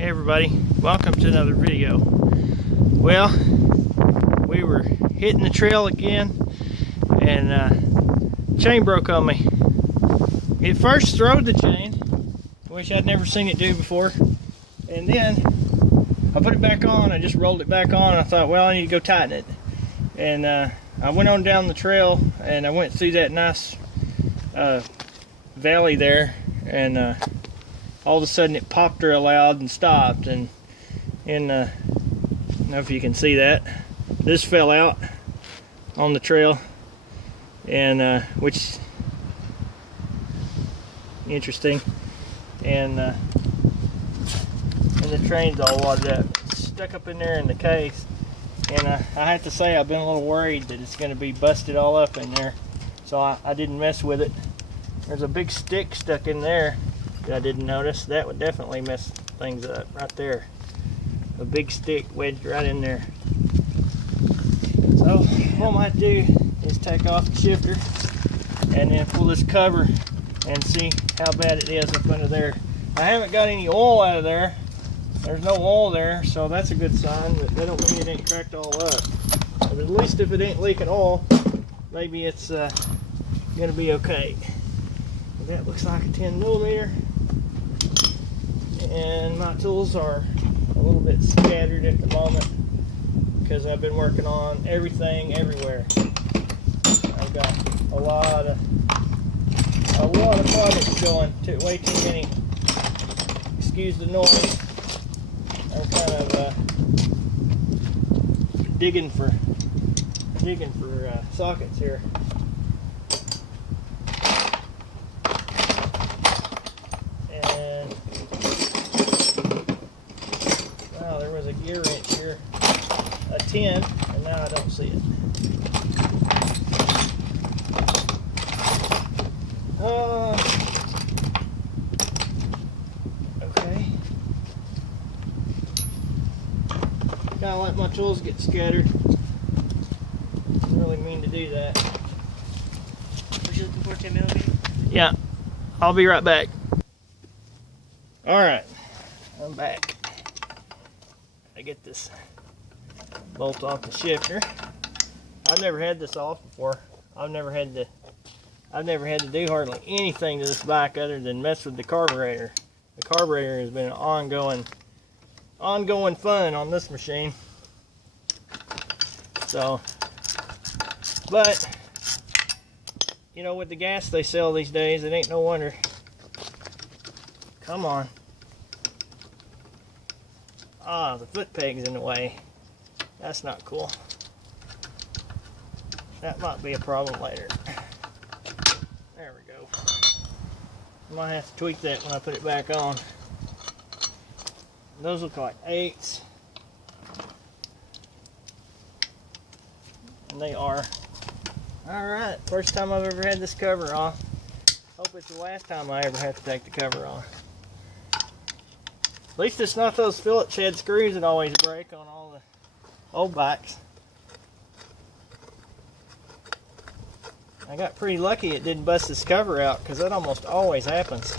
Hey everybody, welcome to another video. Well, we were hitting the trail again and chain broke on me. It first throwed the chain, which I'd never seen it do before, and then I put it back on. I just rolled it back on and I thought, well, I need to go tighten it. And I went on down the trail and I went through that nice valley there, and all of a sudden it popped real loud and stopped, and I don't know if you can see that. This fell out on the trail, and which interesting, and the train's all wadded up. It's stuck up in there in the case, and I have to say I've been a little worried that it's going to be busted all up in there, so I didn't mess with it. There's a big stick stuck in there that I didn't notice. That would definitely mess things up right there. A big stick wedged right in there. So what I might do is take off the shifter and then pull this cover and see how bad it is up under there. I haven't got any oil out of there. There's no oil there, so that's a good sign, but that don't mean it ain't cracked all up. But at least if it ain't leaking oil, maybe it's gonna be okay. That looks like a 10mm, and my tools are a little bit scattered at the moment because I've been working on everything everywhere. I've got a lot of projects going, way too many. Excuse the noise. I'm kind of digging for sockets here. A gear wrench here, a 10, and now I don't see it. Okay. Kind of let my tools get scattered. Didn't really mean to do that. What you looking for, 10mm? Yeah, I'll be right back. All right, I'm back. I get this bolt off the shifter. I've never had this off before. I've never had to do hardly anything to this bike other than mess with the carburetor. The carburetor has been an ongoing fun on this machine. So, but you know, with the gas they sell these days, it ain't no wonder. Come on. Ah, the foot peg's in the way. That's not cool. That might be a problem later. There we go. I might have to tweak that when I put it back on. Those look like 8s. And they are. Alright, first time I've ever had this cover off. Hope it's the last time I ever have to take the cover off. At least it's not those Phillips head screws that always break on all the old bikes. I got pretty lucky it didn't bust this cover out, because that almost always happens.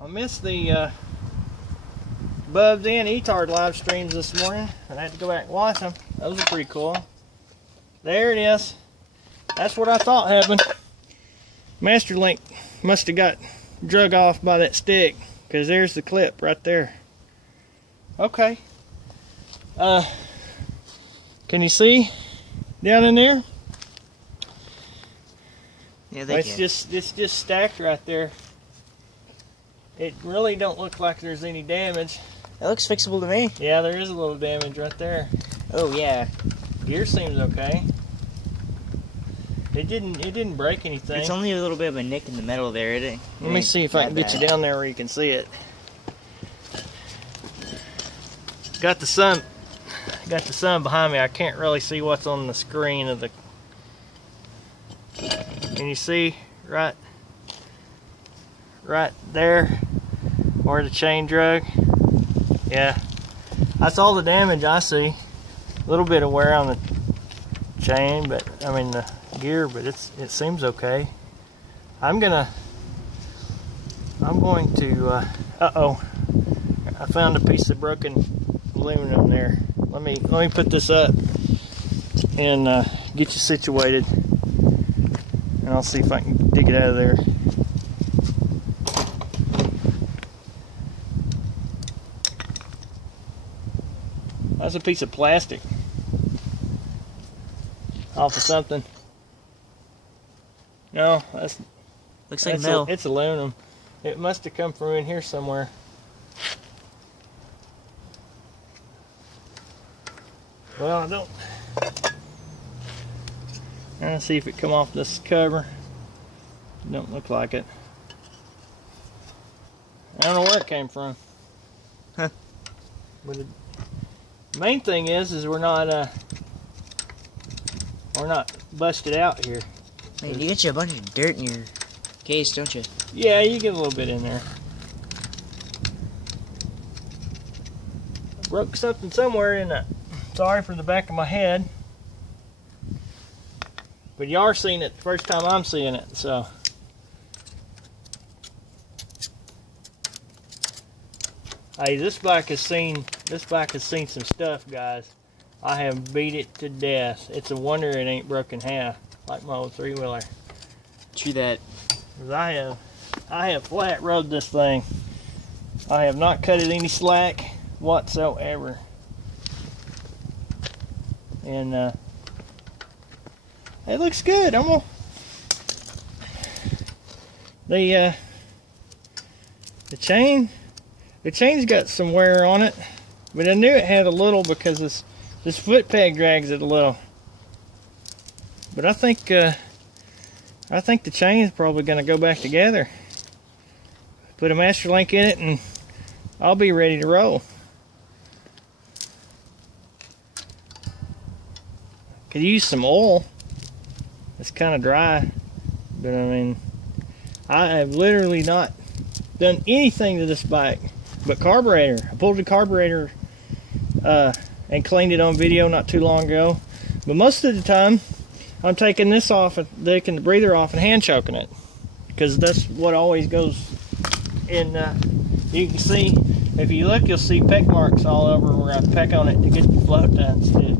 I missed the Bubs and Etard live streams this morning. I had to go back and watch them. Those are pretty cool. There it is. That's what I thought happened. Master link must have got drug off by that stick, because there's the clip right there. Okay. Can you see down in there? Yeah, they can. It's just stacked right there. It really don't look like there's any damage. That looks fixable to me. Yeah, there is a little damage right there. Oh yeah. Gear seems okay. It didn't break anything. It's only a little bit of a nick in the metal there. Let me see if I can get you down there where you can see it. Got the sun behind me. I can't really see what's on the screen of the. Can you see right there where the chain drug? Yeah, that's all the damage I see. A little bit of wear on the chain, but I mean the gear, but it seems okay. I'm gonna I'm going to, uh-oh, I found a piece of broken aluminum there. Let me put this up and get you situated, and I'll see if I can dig it out of there. That's a piece of plastic off of something. No, looks like metal. It's aluminum. It must have come from in here somewhere. Well, I don't. Let's see if it come off this cover. Don't look like it. I don't know where it came from. Huh. But the main thing is we're not busted out here. Man, you get you a bunch of dirt in your case, don't you? Yeah, you get a little bit in there. Broke something somewhere in that. Sorry for the back of my head. But you are seeing it the first time I'm seeing it, so. Hey, this bike has seen some stuff, guys. I have beat it to death. It's a wonder it ain't broken half like my old 3-wheeler. True that. 'Cause I have flat rode this thing. I have not cut it any slack whatsoever. And it looks good. The chain's got some wear on it, but I knew it had a little because this foot peg drags it a little. But I think the chain's probably going to go back together. Put a master link in it, and I'll be ready to roll. Could use some oil. It's kind of dry, but I mean, I have literally not done anything to this bike but carburetor. I pulled the carburetor and cleaned it on video not too long ago. But most of the time, I'm taking this off and taking the breather off and hand choking it, because that's what always goes in. You can see, if you look, you'll see peck marks all over where I peck on it to get the float down stick.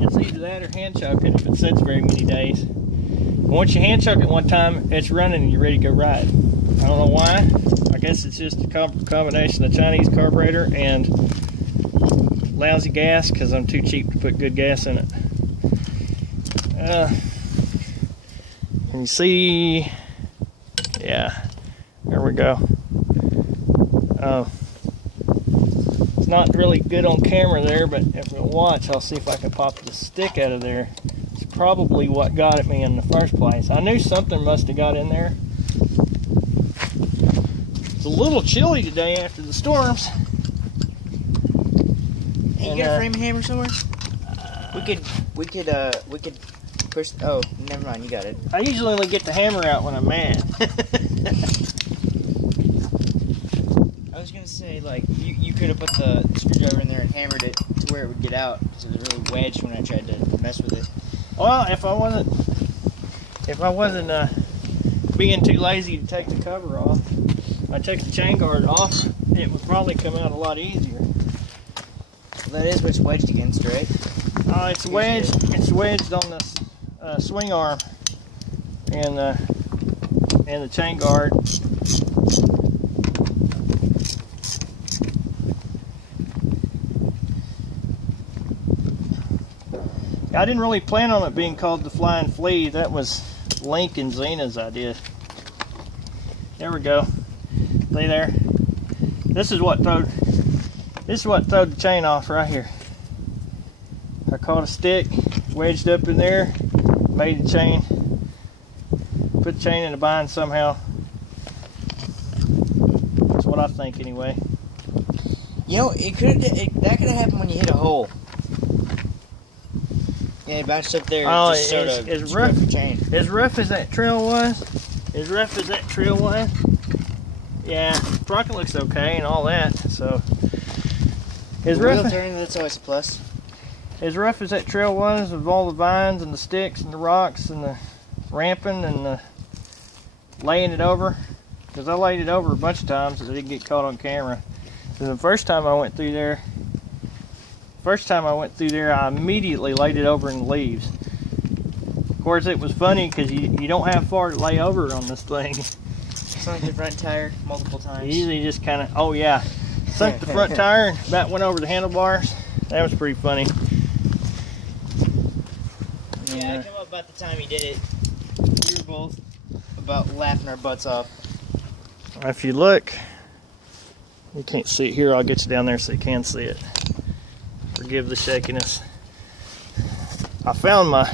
It's either that or hand choke it if it sits very many days. Once you hand choke it one time, it's running and you're ready to go ride. I don't know why. I guess it's just a combination of Chinese carburetor and lousy gas, because I'm too cheap to put good gas in it. Can you see? Yeah, there we go. It's not really good on camera there, but if we'll watch, I'll see if I can pop the stick out of there. It's probably what got at me in the first place. I knew something must have got in there. It's a little chilly today after the storms. Hey, you got a frame and hammer somewhere? We could push. Oh, never mind. You got it. I usually only get the hammer out when I'm mad. I was gonna say, like, you could have put the screwdriver in there and hammered it to where it would get out, because it was really wedged when I tried to mess with it. Well, if I wasn't being too lazy to take the cover off, I take the chain guard off, it would probably come out a lot easier. That is what it's wedged against, right? It's wedged. It's wedged on the swing arm and the chain guard. I didn't really plan on it being called the Flying Flea. That was Link and Zena's idea. There we go. See there? This is what threw the chain off right here. I caught a stick, wedged up in there, made the chain, put the chain in a bind somehow. That's what I think anyway. You know, that could have happened when you hit a hole. Yeah, it bounced up there. Oh, just sort of as rough the chain. As rough as that trail was. Yeah, sprocket looks okay and all that. So, as rough. Wheel turn, that's always a plus. As rough as that trail was, with all the vines and the sticks and the rocks and the ramping and the laying it over, because I laid it over a bunch of times so it didn't get caught on camera. And the first time I went through there, I immediately laid it over in the leaves. Of course, it was funny because you don't have far to lay over on this thing. Sunk the front tire multiple times. You usually just kind of, oh yeah, sunk the front tire and about went over the handlebars. That was pretty funny. Yeah, I came up about the time he did it. We were both about laughing our butts off. If you look, you can't see it here. I'll get you down there so you can see it. Forgive the shakiness. I found my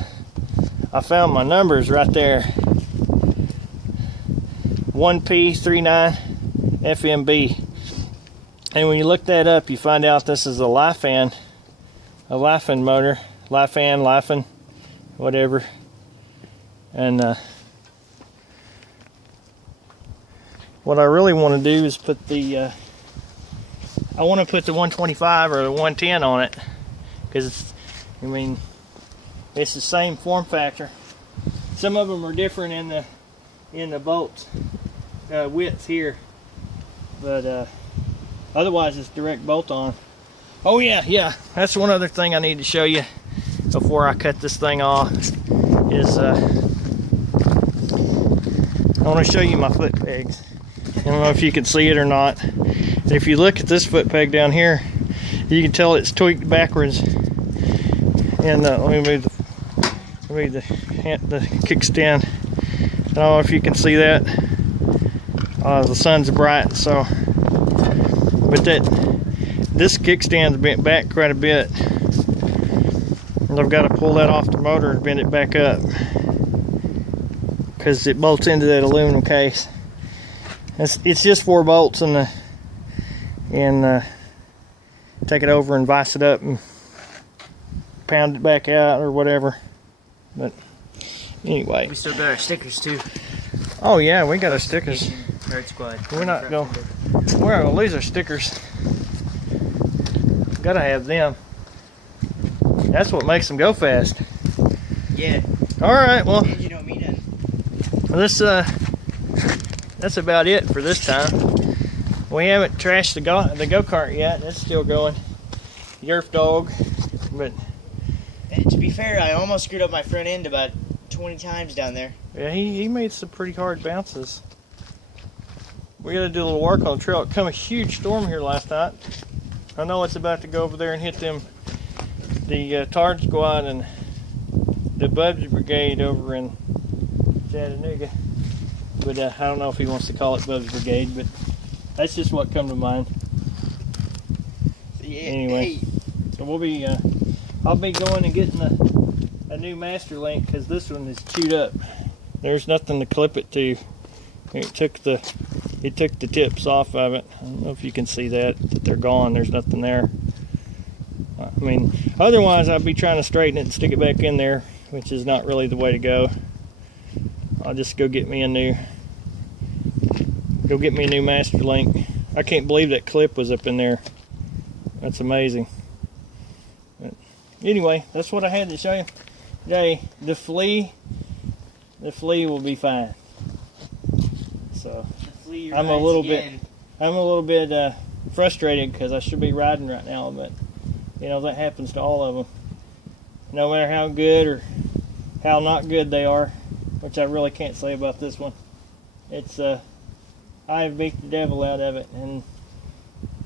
numbers right there. 1P39 FMB. And when you look that up, you find out this is a Lifan motor. Lifan, whatever. And what I really want to do is put the I want to put the 125 or the 110 on it, because I mean it's the same form factor. Some of them are different in the bolt width here, but otherwise it's direct bolt on. Oh yeah, that's one other thing I need to show you before I cut this thing off is I want to show you my foot pegs. I don't know if you can see it or not. And if you look at this foot peg down here, you can tell it's tweaked backwards. And let me move the kickstand. I don't know if you can see that. The sun's bright, so. But this kickstand's bent back quite a bit, and I've got to pull that off the motor and bend it back up because it bolts into that aluminum case. It's just 4 bolts and take it over and vise it up and pound it back out or whatever. But anyway, we still got our stickers too. Oh yeah, we got our stickers. Nerd Squad. We're not gonna lose our stickers. Gotta have them. That's what makes them go fast. Yeah. All right, well. And you don't mean it. That's about it for this time. We haven't trashed the go-kart yet. That's still going. Yerf dog, but. And to be fair, I almost screwed up my front end about 20 times down there. Yeah, he made some pretty hard bounces. We got to do a little work on the trail. It come a huge storm here last night. I know it's about to go over there and hit the Tard Squad and the Bubs Brigade over in Chattanooga. But I don't know if he wants to call it Bubs Brigade, but that's just what come to mind. Yeah, anyway, so we'll be, I'll be going and getting a new master link because this one is chewed up. There's nothing to clip it to. It took the tips off of it. I don't know if you can see that they're gone. There's nothing there. I mean, otherwise I'd be trying to straighten it and stick it back in there, which is not really the way to go. I'll just go get me a new master link. I can't believe that clip was up in there. That's amazing. But anyway, that's what I had to show you today. The Flea will be fine. So I'm a little bit frustrated because I should be riding right now, but you know that happens to all of them. No matter how good or how not good they are, which I really can't say about this one. It's I have beat the devil out of it, and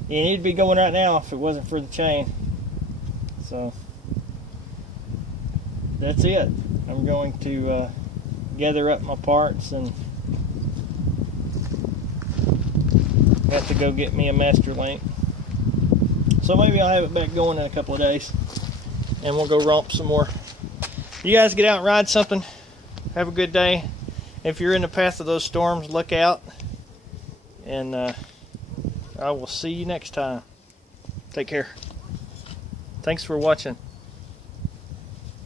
it'd be going right now if it wasn't for the chain. So that's it. I'm going to gather up my parts and have to go get me a master link. So maybe I'll have it back going in a couple of days and we'll go romp some more. You guys get out and ride something. Have a good day. If you're in the path of those storms, look out. And I will see you next time. Take care. Thanks for watching.